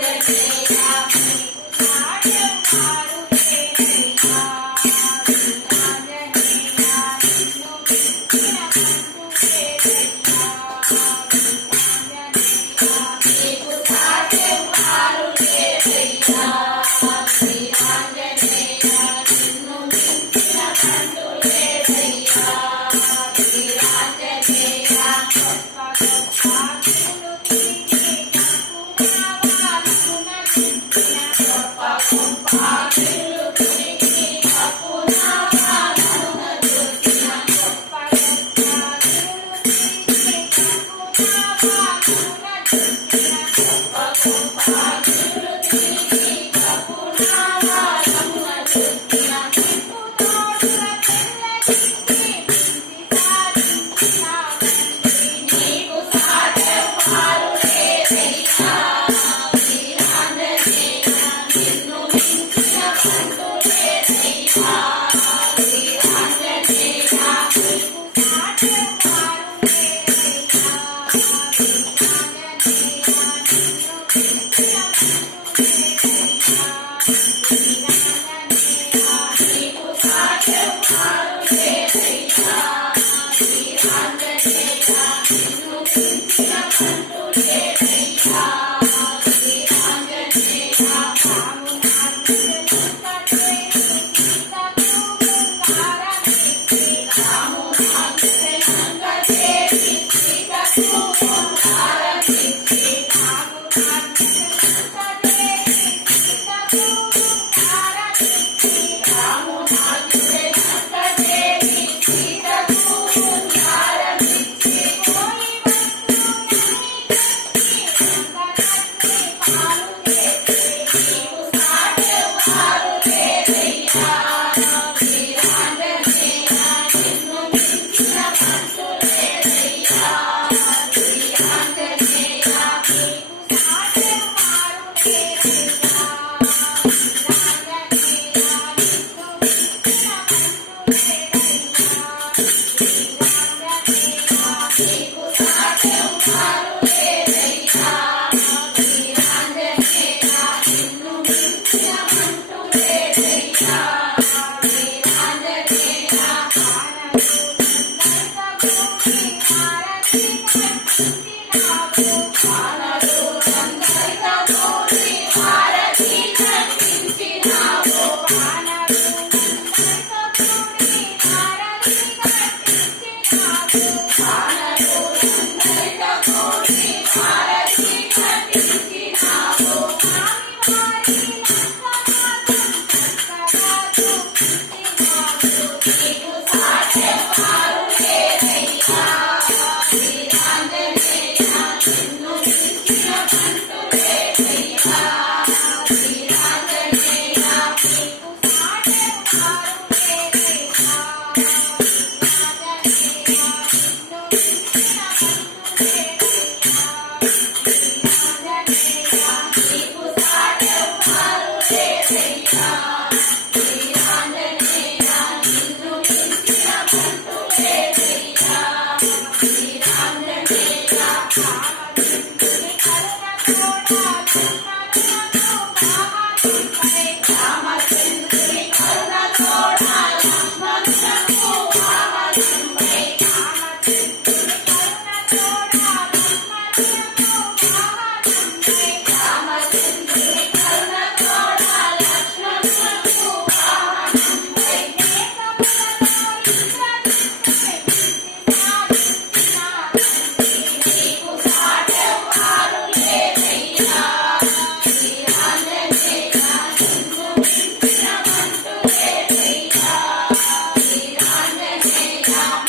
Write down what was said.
next day out. Thank. I'm gonna take life. Thank you.